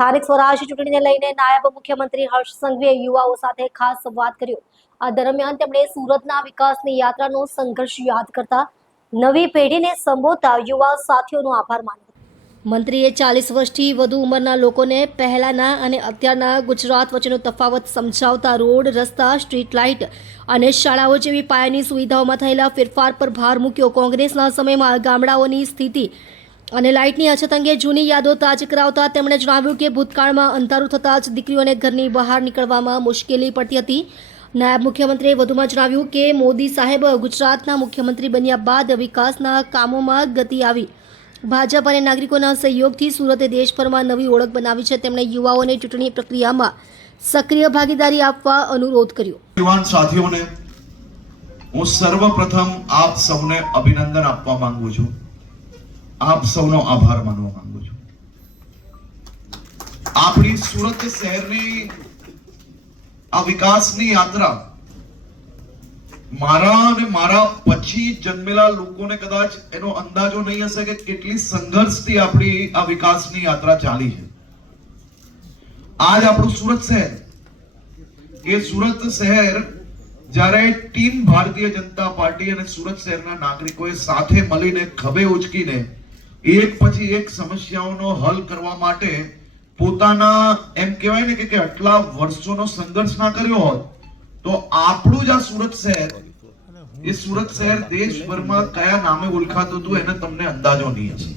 સ્થાનિક સ્વરાજ ચૂંટણીને લઈને નાયબ મુખ્યમંત્રી હર્ષ સંઘવીએ યુવાઓ સાથે ખાસ સંવાદ કર્યો। આ દરમિયાન તેમણે સુરતના વિકાસની યાત્રાનો સંઘર્ષ યાદ કરતા નવી પેઢીને સંબોધતા યુવા સાથીઓનો આભાર માન્યો। મંત્રીએ 40 વર્ષથી વધુ ઉંમરના લોકોને પહેલાના અને અત્યારના ગુજરાત વચ્ચેનો તફાવત સમજાવતા રોડ, રસ્તા, સ્ટ્રીટ લાઇટ અને શાળાઓ જેવી પાયાની સુવિધાઓમાં થયેલા ફેરફાર પર ભાર મૂક્યો। કોંગ્રેસના સમયમાં ગામડાઓની સ્થિતિ અને લાઇટની અછત અંગે જૂની યાદો તાજી કરાવતા તેમણે જણાવ્યું કે ભૂતકાળમાં અંધારું થતાં જ દીકરીઓને ઘરની બહાર નીકળવામાં મુશ્કેલી પડતી હતી। નાયબ મુખ્યમંત્રીએ વધુમાં જણાવ્યું કે મોદી સાહેબ ગુજરાતના મુખ્યમંત્રી બન્યા બાદ વિકાસના કામોમાં ગતિ આવી। ભાજપ અને નાગરિકોના સહયોગથી સુરતે દેશભરમાં નવી ઓળખ બનાવી છે। તેમણે યુવાઓને ચૂંટણી પ્રક્રિયામાં સક્રિય ભાગીદારી આપવા અનુરોધ કર્યો। યુવાન સાથીઓને હું સર્વપ્રથમ આપ સૌને અભિનંદન આપવા માંગુ છું, આપ સૌનો આભાર માનવા માંગુ છું। આપણી સુરત શહેરની આ વિકાસની યાત્રા મારા અને મારા પછી જન્મેલા લોકોને કદાચ એનો અંદાજો નહીં હશે કે કેટલી સંઘર્ષથી આપણી આ વિકાસની યાત્રા ચાલી છે। આજ આપણું સુરત શહેર, એ સુરત શહેર જ્યારે ટીમ ભારતીય જનતા પાર્ટી અને સુરત શહેરના નાગરિકોએ સાથે મળીને ખભે ઉચકીને એક પછી એક સમસ્યાઓનો હલ કરવા માટે પોતાના એમ કહેવાય ને કે આટલા વર્ષોનો સંઘર્ષ ના કર્યો હોત તો આપણું જ આ સુરત શહેર, એ સુરત શહેર દેશભરમાં કયા નામે ઓળખાતું હતું એને તમને અંદાજો નહીં હશે।